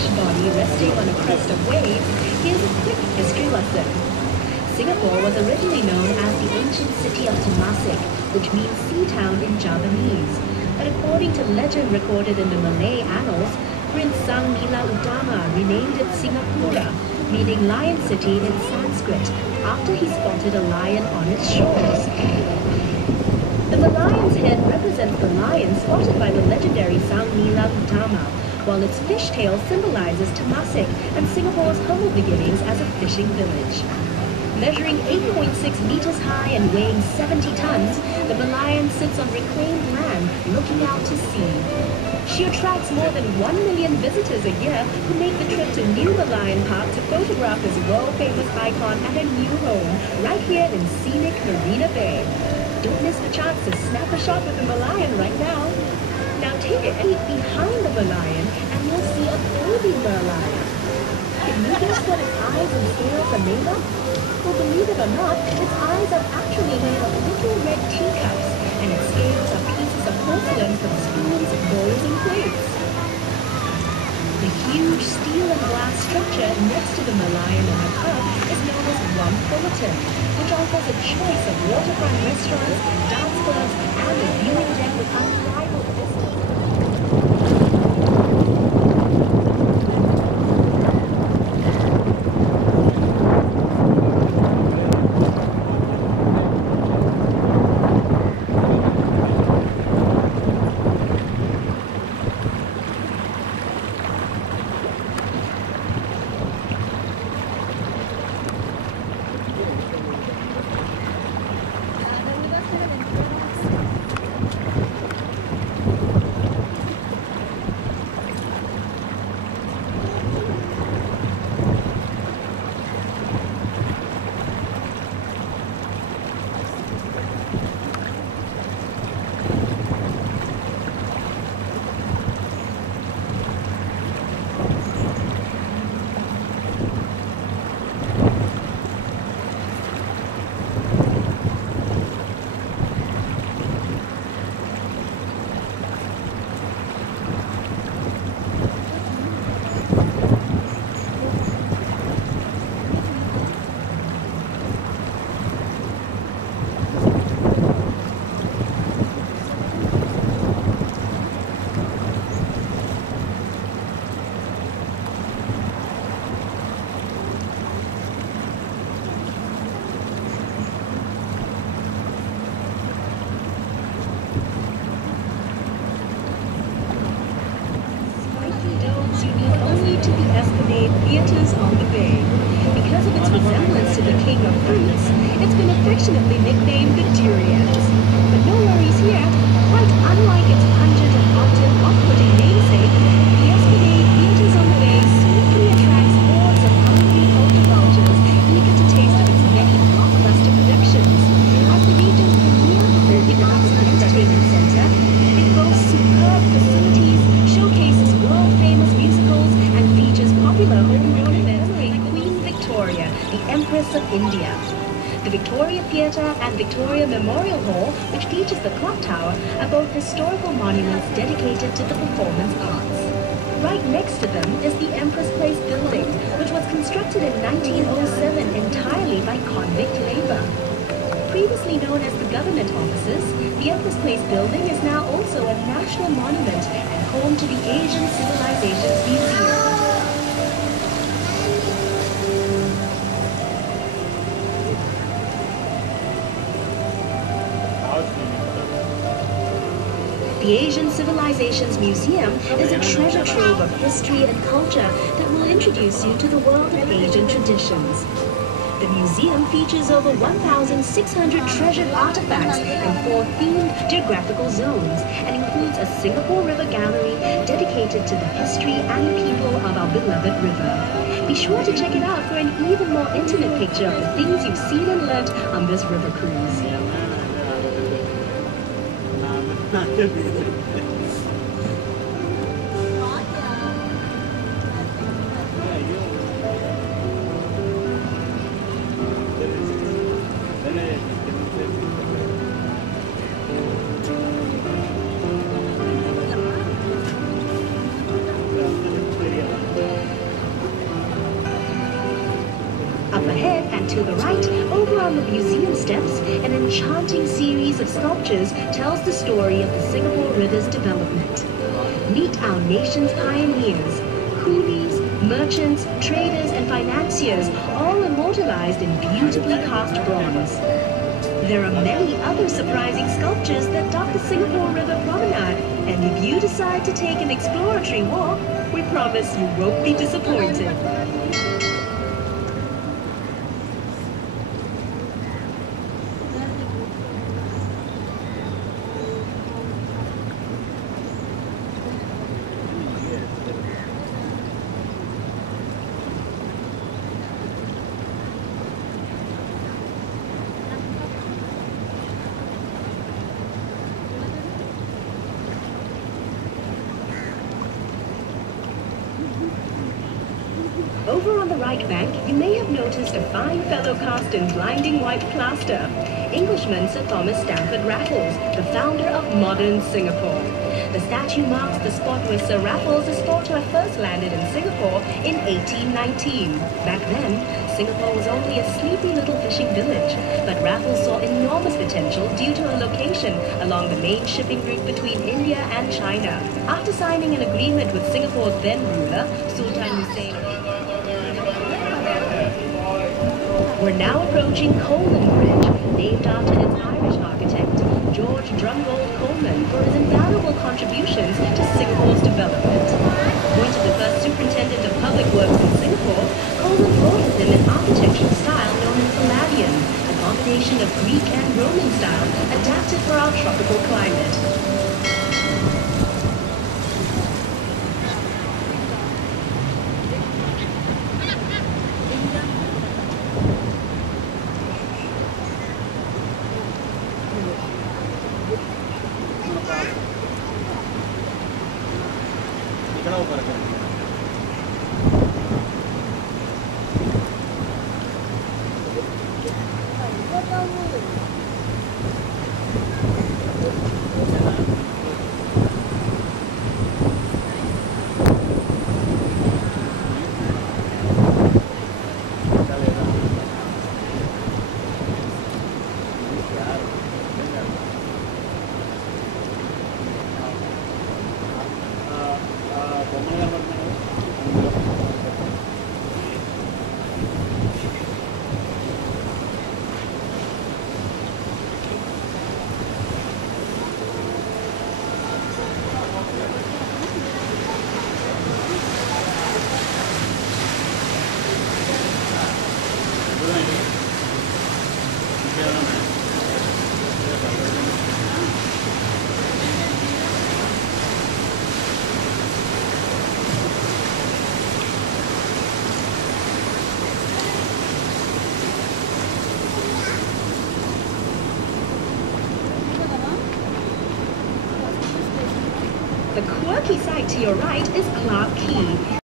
fish body resting on a crest of waves, here's a quick history lesson. Singapore was originally known as the ancient city of Temasek, which means sea town in Javanese. But according to legend recorded in the Malay annals, Prince Sang Nila Utama renamed it Singapura, meaning Lion City in Sanskrit, after he spotted a lion on its shores. The Malayan's head represents the lion spotted by the legendary Sang Nila Utama, while its fishtail symbolizes Temasek and Singapore's humble beginnings as a fishing village. Measuring 8.6 meters high and weighing 70 tons, the Malayan sits on reclaimed land looking out to sea. She attracts more than 1 million visitors a year who make the trip to New Malayan Park to photograph this world-famous icon at a new home, right here in scenic Marina Bay. Don't miss the chance to snap a shot with the Malayan right now. Now take a peek behind the Malayan and you'll see a baby Malayan. Can you guess what its eyes and scales are made of? Well, believe it or not, its eyes are actually made of little red teacups, and its scales are pieces of porcelain from spoons, bowls, and plates. The huge steel and glass structure next to the Malayan in the pub is known as Rum Fullerton, which offers a choice of waterfront restaurants, dance clubs, and a viewing deck with unrivaled vistas. Theatres on the Bay. Because of its resemblance to the king of fruits, it's been affectionately nicknamed the Durians. But no worries here, quite unlike its pungent and often off-putting namesake, the Esplanade Theatres on the Bay swiftly attracts hordes of hungry culture vultures eager to taste of its many blockbuster productions. As the region's premier urban arts and entertainment center, it boasts superb facilities, showcases world-famous musicals, and features popular homegrown events like Queen Victoria, the Empress of India. The Victoria Theatre and Victoria Memorial Hall, which features the clock tower, are both historical monuments dedicated to the performance arts. Right next to them is the Empress Place building, which was constructed in 1907 entirely by convict labor. Previously known as the government offices, the Empress Place building is now also a national monument and home to the Asian Civilizations Museum. The Asian Civilizations Museum is a treasure trove of history and culture that will introduce you to the world of Asian traditions. The museum features over 1,600 treasured artifacts in 4 themed geographical zones and includes a Singapore River gallery dedicated to the history and people of our beloved river. Be sure to check it out for an even more intimate picture of the things you've seen and learnt on this river cruise. To the right, over on the museum steps, an enchanting series of sculptures tells the story of the Singapore River's development. Meet our nation's pioneers, coolies, merchants, traders, and financiers, all immortalized in beautifully cast bronze. There are many other surprising sculptures that dot the Singapore River promenade, and if you decide to take an exploratory walk, we promise you won't be disappointed. Over on the right bank, you may have noticed a fine fellow cast in blinding white plaster. Englishman Sir Thomas Stamford Raffles, the founder of modern Singapore. The statue marks the spot where Sir Raffles is thought to have first landed in Singapore in 1819. Back then, Singapore was only a sleepy little fishing village, but Raffles saw enormous potential due to a location along the main shipping route between India and China. After signing an agreement with Singapore's then ruler, Sultan Hussein, we're now approaching Coleman Bridge, named after its Irish architect, George Drumgold Coleman, for his invaluable contributions to Singapore's development. Appointed the first superintendent of public works in Singapore, Coleman brought with him an architectural style known as Palladian, a combination of Greek and Roman style adapted for our tropical climate. The quirky site to your right is Clark Quay.